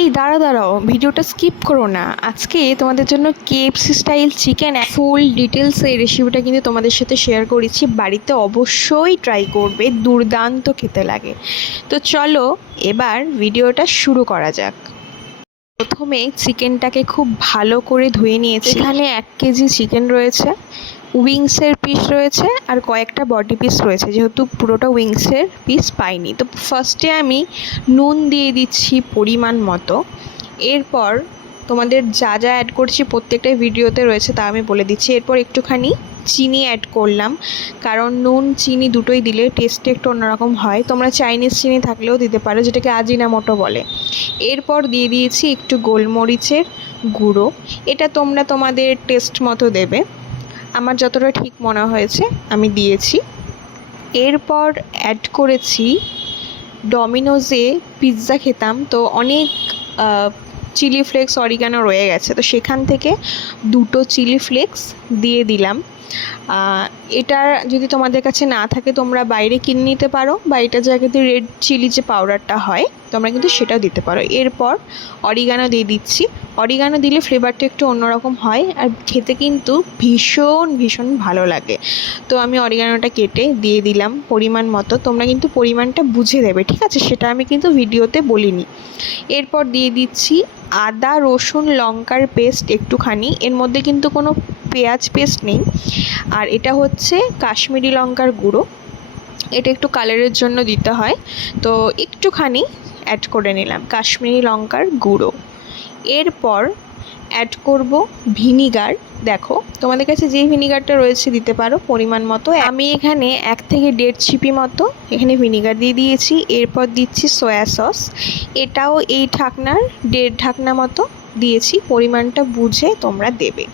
এই দাঁড়াও, ভিডিওটা স্কিপ করো না। আজকে তোমাদের জন্য KFC style chicken full details এই রেসিপিটা কিন্তু তোমাদের সাথে শেয়ার করেছি। বাড়িতে অবশ্যই ট্রাই করবে, দুর্দান্ত খেতে লাগে। তো চলো এবার ভিডিওটা শুরু করা যাক। প্রথমে চিকেনটাকে খুব ভালো করে ধুয়ে নিয়েছি। এখানে 1 কেজি চিকেন রয়েছে, উইংসের পিস রয়েছে আর কয়েকটা বডি পিস রয়েছে, যেহেতু পুরোটা উইংসের পিস পাইনি। তো ফার্স্টে আমি নুন দিয়ে দিচ্ছি পরিমাণ মতো। এরপর তোমাদের যা যা অ্যাড করছি প্রত্যেকটাই ভিডিওতে রয়েছে, তা আমি বলে দিচ্ছি। এরপর একটুখানি চিনি অ্যাড করলাম, কারণ নুন চিনি দুটোই দিলে টেস্টটা একটু অন্যরকম হয়। তোমরা চাইনিজ চিনি থাকলেও দিতে পারো, যেটাকে আজিনামোটো বলে। এরপর দিয়ে দিয়েছি একটু গোলমরিচের গুঁড়ো। এটা তোমরা তোমাদের টেস্ট মতো দেবে, আমার যতটা ঠিক মনে হয়েছে আমি দিয়েছি। এরপর অ্যাড করেছি, ডমিনোজে পিৎজা খেতাম তো অনেক চিলি ফ্লেক্স অরিগানো রয়ে গেছে, তো সেখান থেকে 2টো চিলি ফ্লেক্স দিয়ে দিলাম। এটা যদি তোমাদের কাছে না থাকে তোমরা বাইরে কিনে নিতে পারো, বা এটার জায়গাতে রেড চিলি যে পাউডারটা হয় তোমরা কিন্তু সেটাও দিতে পারো। এরপর অরিগানো দিয়ে দিচ্ছি। অরিগানো দিলে ফ্লেভারটা একটু অন্যরকম হয় আর খেতে কিন্তু ভীষণ ভীষণ ভালো লাগে। তো আমি অরিগানোটা কেটে দিয়ে দিলাম পরিমাণ মতো। তোমরা কিন্তু পরিমাণটা বুঝে দেবে, ঠিক আছে? সেটা আমি কিন্তু ভিডিওতে বলিনি। এরপর দিয়ে দিচ্ছি আদা রসুন লঙ্কার পেস্ট একটুখানি, এর মধ্যে কিন্তু কোনো পেঁয়াজ পেস্ট নেই। আর এটা হচ্ছে কাশ্মীরি লঙ্কার গুঁড়ো, এটা একটু কালারের জন্য দিতে হয়, তো একটুখানি অ্যাড করে নিলাম কাশ্মীরি লঙ্কার গুঁড়ো। এরপর অ্যাড করব ভিনিগার। দেখো তোমাদের কাছে যেই ভিনিগারটা রয়েছে দিতে পারো পরিমাণ মতো। আমি এখানে 1 থেকে 1.5 চিপি মতো এখানে ভিনিগার দিয়ে দিয়েছি। এরপর দিচ্ছি সয়া সস, এটাও এই ঢাকনার 1.5 ঢাকনা মতো দিয়েছি, পরিমাণটা বুঝে তোমরা দেবে।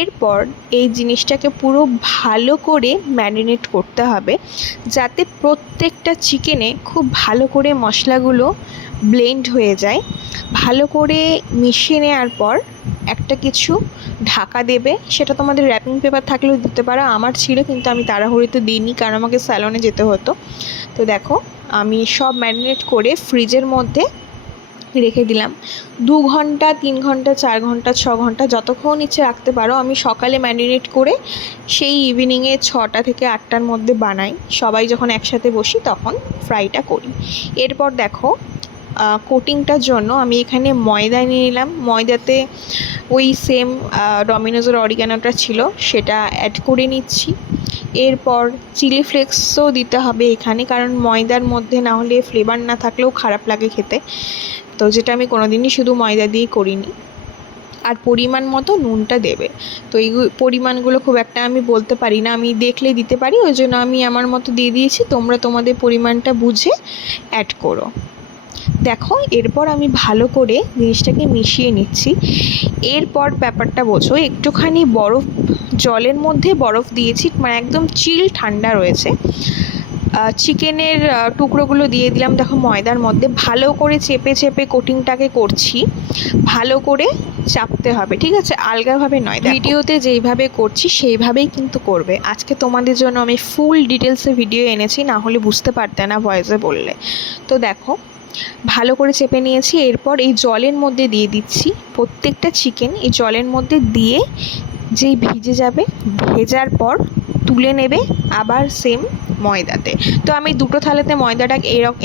এরপর এই জিনিসটাকে পুরো ভালো করে ম্যারিনেট করতে হবে, যাতে প্রত্যেকটা চিকেনে খুব ভালো করে মশলাগুলো ব্লেন্ড হয়ে যায়। ভালো করে মিশিয়ে নেওয়ার পর একটা কিছু ঢাকা দেবে, সেটা তোমাদের র্যাপিং পেপার থাকলেও দিতে পারো। আমার ছিল কিন্তু আমি তাড়াহুড়োতে দিইনি, কারণ আমাকে স্যালনে যেতে হতো। তো দেখো আমি সব ম্যারিনেট করে ফ্রিজের মধ্যে রেখে দিলাম 2 ঘন্টা 3 ঘন্টা 4 ঘন্টা 6 ঘন্টা যতক্ষণ ইচ্ছে রাখতে পারো। আমি সকালে ম্যারিনেট করে সেই ইভিনিংয়ে 6টা থেকে 8টার মধ্যে বানাই, সবাই যখন একসাথে বসি তখন ফ্রাইটা করি। এরপর দেখো কোটিংটার জন্য আমি এখানে ময়দা নিয়ে নিলাম। ময়দাতে ওই সেম ডমিনোজের অরিগানোটা ছিল সেটা অ্যাড করে নিচ্ছি। এরপর চিলি ফ্লেক্সও দিতে হবে এখানে, কারণ ময়দার মধ্যে না হলে ফ্লেভার না থাকলেও খারাপ লাগে খেতে, তো যেটা আমি কোনোদিনই শুধু ময়দা দিয়ে করিনি। আর পরিমাণ মতো নুনটা দেবে। তো এই পরিমাণগুলো খুব একটা আমি বলতে পারি না, আমি দেখলে দিতে পারি, ওই জন্য আমি আমার মতো দিয়ে দিয়েছি। তোমরা তোমাদের পরিমাণটা বুঝে অ্যাড করো। দেখো এরপর আমি ভালো করে জিনিসটাকে মিশিয়ে নিচ্ছি। এরপর ব্যাপারটা বোঝো, একটুখানি বরফ, জলের মধ্যে বরফ দিয়েছি, মানে একদম চিল ঠান্ডা রয়েছে। চিকেনের টুকরোগুলো দিয়ে দিলাম দেখো ময়দার মধ্যে, ভালো করে চেপে চেপে কোটিংটাকে করছি। ভালো করে চাপতে হবে, ঠিক আছে? আলগাভাবে নয়। ভিডিওতে যেইভাবে করছি সেইভাবেই কিন্তু করবে। আজকে তোমাদের জন্য আমি ফুল ডিটেলসে ভিডিও এনেছি, না হলে বুঝতে পারতে না ভয়েসে বললে। তো দেখো ভালো করে চেপে নিয়েছি। এরপর এই জলের মধ্যে দিয়ে দিচ্ছি প্রত্যেকটা চিকেন। এই জলের মধ্যে দিয়ে যেই ভিজে যাবে, ভেজার পর তুলে নেবে আবার সেম ময়দাতে। তো আমি 2টো থালাতে ময়দাটা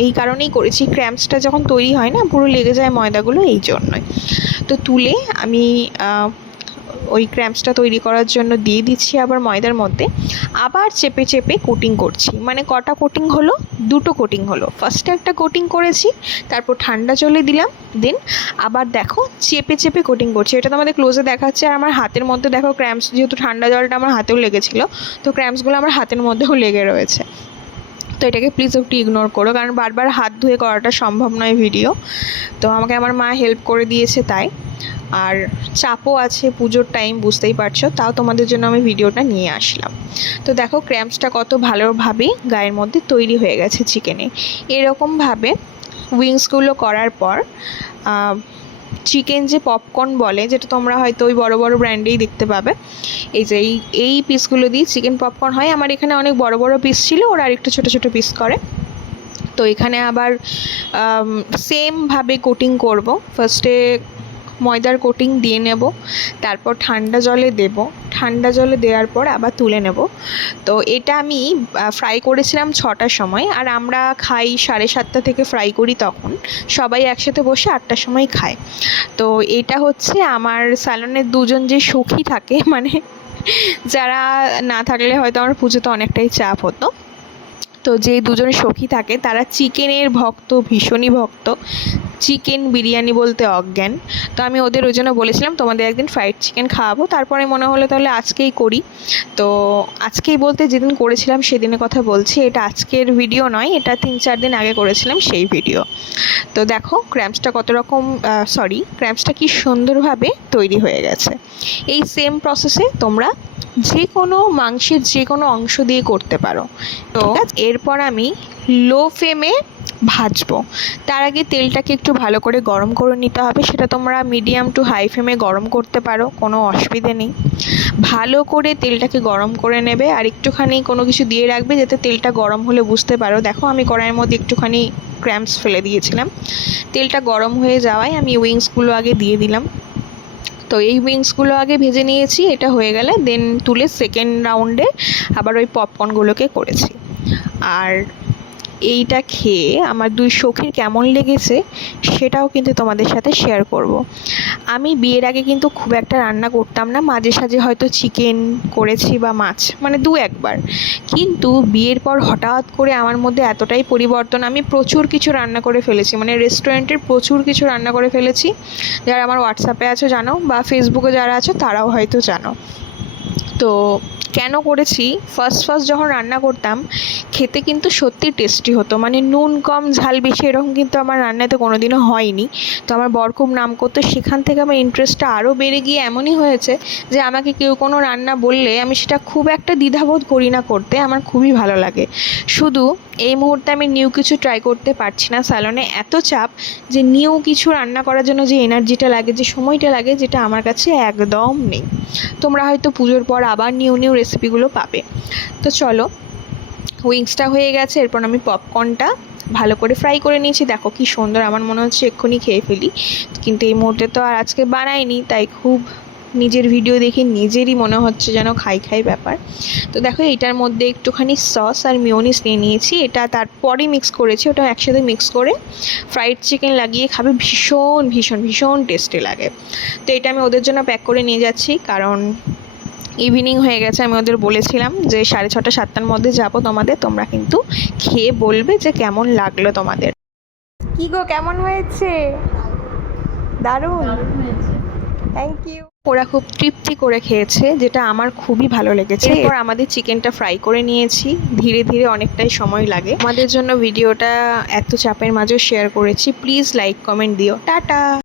এই কারণেই করেছি, ক্র্যাম্পসটা যখন তৈরি হয় না পুরো লেগে যায় ময়দাগুলো, এই জন্যই। তো তুলে আমি ওই ক্র্যাম্পসটা তৈরি করার জন্য দিয়ে দিচ্ছি আবার ময়দার মধ্যে। আবার চেপে চেপে কোটিং করছি, মানে কটা কোটিং হলো? 2টো কোটিং হলো। ফার্স্টে একটা কোটিং করেছি, তারপর ঠান্ডা জলে দিলাম, দেন আবার দেখো চেপে চেপে কোটিং করছি। এটা তোমাদের ক্লোজে দেখাচ্ছে। আর আমার হাতের মধ্যে দেখো ক্র্যাম্পস, যেহেতু ঠান্ডা জলটা আমার হাতেও লেগেছিলো, তো ক্র্যাম্পসগুলো আমার হাতের মধ্যেও লেগে রয়েছে। তো এটাকে প্লিজ একটু ইগনোর করো, কারণ বারবার হাত ধুয়ে করাটা সম্ভব নয় ভিডিও। তো আমাকে আমার মা হেল্প করে দিয়েছে তাই। আর চাপও আছে, পুজোর টাইম বুঝতেই পারছো, তাও তোমাদের জন্য আমি ভিডিওটা নিয়ে আসলাম। তো দেখো ক্র্যাম্পসটা কত ভালোভাবে গায়ের মধ্যে তৈরি হয়ে গেছে চিকেনে। এরকমভাবে উইংসগুলো করার পর চিকেন যে পপকর্ন বলে, যেটা তোমরা হয়তো ওই বড় বড় ব্র্যান্ডেই দেখতে পাবে, এই যে এই পিসগুলো দিয়ে চিকেন পপকর্ন হয়। আমার এখানে অনেক বড় বড় পিস ছিল, ওরা আরেকটু ছোটো ছোটো পিস করে। তো এখানে আবার সেমভাবে কোটিং করব। ফার্স্টে ময়দার কোটিং দিয়ে নেব, তারপর ঠান্ডা জলে দেব, ঠান্ডা জলে দেওয়ার পর আবার তুলে নেব। তো এটা আমি ফ্রাই করেছিলাম 6টার সময়, আর আমরা খাই 7:30 থেকে ফ্রাই করি, তখন সবাই একসাথে বসে 8টার সময় খায়। তো এটা হচ্ছে আমার স্যালনের দুজন যে সখী থাকে, মানে যারা না থাকলে হয়তো আমার পুজোতে অনেকটাই চাপ হতো। তো যে দুজন সখী থাকে তারা চিকেনের ভক্ত, ভীষণই ভক্ত, চিকেন বিরিয়ানি বলতে অজ্ঞান। তো আমি ওদের ওই জন্য বলেছিলাম তোমাদের একদিন ফ্রাইড চিকেন খাওয়াবো। তারপরে মনে হলো তাহলে আজকেই করি। তো আজকেই বলতে যেদিন করেছিলাম সেদিনের কথা বলছি, এটা আজকের ভিডিও নয়, এটা 3-4 দিন আগে করেছিলাম সেই ভিডিও। তো দেখো ক্র্যাম্পসটা কত রকম, ক্র্যাম্পসটা কি সুন্দরভাবে তৈরি হয়ে গেছে। এই সেম প্রসেসে তোমরা যে কোনো মাংসের যে কোনো অংশ দিয়ে করতে পারো। তো এরপর আমি লো ফ্লেমে ভাজবো। তার আগে তেলটাকে একটু ভালো করে গরম করে নিতে হবে। সেটা তোমরা মিডিয়াম টু হাই ফ্লেমে গরম করতে পারো, কোনো অসুবিধে নেই। ভালো করে তেলটাকে গরম করে নেবে, আর একটুখানি কোনো কিছু দিয়ে রাখবে যাতে তেলটা গরম হলে বুঝতে পারো। দেখো আমি কড়াইয়ের মধ্যে একটুখানি ক্র্যাম্পস ফেলে দিয়েছিলাম। তেলটা গরম হয়ে যাওয়ায় আমি উইংসগুলো আগে দিয়ে দিলাম। তো এই উইংসগুলো আগে ভেজে নিয়েছি, এটা হয়ে গেলে দেন তুলে সেকেন্ড রাউন্ডে আবার ওই পপকর্নগুলোকে করেছি। আর এইটা খেয়ে আমার দুই সখীর কেমন লেগেছে সেটাও কিন্তু তোমাদের সাথে শেয়ার করব। আমি বিয়ের আগে কিন্তু খুব একটা রান্না করতাম না, মাঝে সাঝে হয়তো চিকেন করেছি বা মাছ, মানে 2-1 বার। কিন্তু বিয়ের পর হঠাৎ করে আমার মধ্যে এতটাই পরিবর্তন, আমি প্রচুর কিছু রান্না করে ফেলেছি, মানে রেস্টুরেন্টের প্রচুর কিছু রান্না করে ফেলেছি। যারা আমার হোয়াটসঅ্যাপে আছো জানো, বা ফেসবুকে যারা আছো তারাও হয়তো জানো। তো কেন করেছি, ফার্স্ট যখন রান্না করতাম খেতে কিন্তু সত্যি টেস্টি হতো, মানে নুন কম ঝাল বেশি এরকম কিন্তু আমার রান্নাতে কোনোদিনও হয়নি। তো আমার বর খুব নাম করতো, সেখান থেকে আমার ইন্টারেস্টটা আরও বেড়ে গিয়ে এমনই হয়েছে যে আমাকে কেউ কোনো রান্না বললে আমি সেটা খুব একটা দ্বিধাবোধ করি না করতে, আমার খুবই ভালো লাগে। শুধু এই মুহূর্তে আমি নিউ কিছু ট্রাই করতে পারছি না, স্যালনে এত চাপ যে নিউ কিছু রান্না করার জন্য যে এনার্জিটা লাগে, যে সময়টা লাগে, যেটা আমার কাছে একদম নেই। তোমরা হয়তো পুজোর পর আবার নিউ রেসিপিগুলো পাবে। তো চলো, উইংসটা হয়ে গেছে, এরপর আমি পপকর্নটা ভালো করে ফ্রাই করে নিয়েছি। দেখো কি সুন্দর, আমার মনে হচ্ছে এক্ষুনি খেয়ে ফেলি, কিন্তু এই মুহূর্তে তো আর আজকে বানাইনি, তাই খুব নিজের ভিডিও দেখে নিজেরই মনে হচ্ছে যেন খাই ব্যাপার। তো দেখো এইটার মধ্যে একটুখানি সস আর মিওনিস নিয়ে নিয়েছি, এটা তারপরে মিক্স করেছি, ওটা একসাথে মিক্স করে ফ্রাইড চিকেন লাগিয়ে খাবে, ভীষণ ভীষণ ভীষণ টেস্টি লাগে। তো এটা আমি ওদের জন্য প্যাক করে নিয়ে যাচ্ছি, কারণ ইভিনিং হয়ে গেছে। আমি ওদের বলেছিলাম যে 6:30-7টার মধ্যে যাবো তোমাদের, তোমরা কিন্তু খেয়ে বলবে যে কেমন লাগলো তোমাদের। কি গো, কেমন হয়েছে? দারুণ, থ্যাংক ইউ। ওরা খুব তৃপ্তি করে খেয়েছে, যেটা আমার খুবই ভালো লেগেছে। এরপর আমাদের চিকেনটা ফ্রাই করে নিয়েছি, ধীরে ধীরে অনেকটাই সময় লাগে। আমাদের জন্য ভিডিওটা এত চাপের মাঝেও শেয়ার করেছি। প্লিজ লাইক কমেন্ট দিও। টাটা।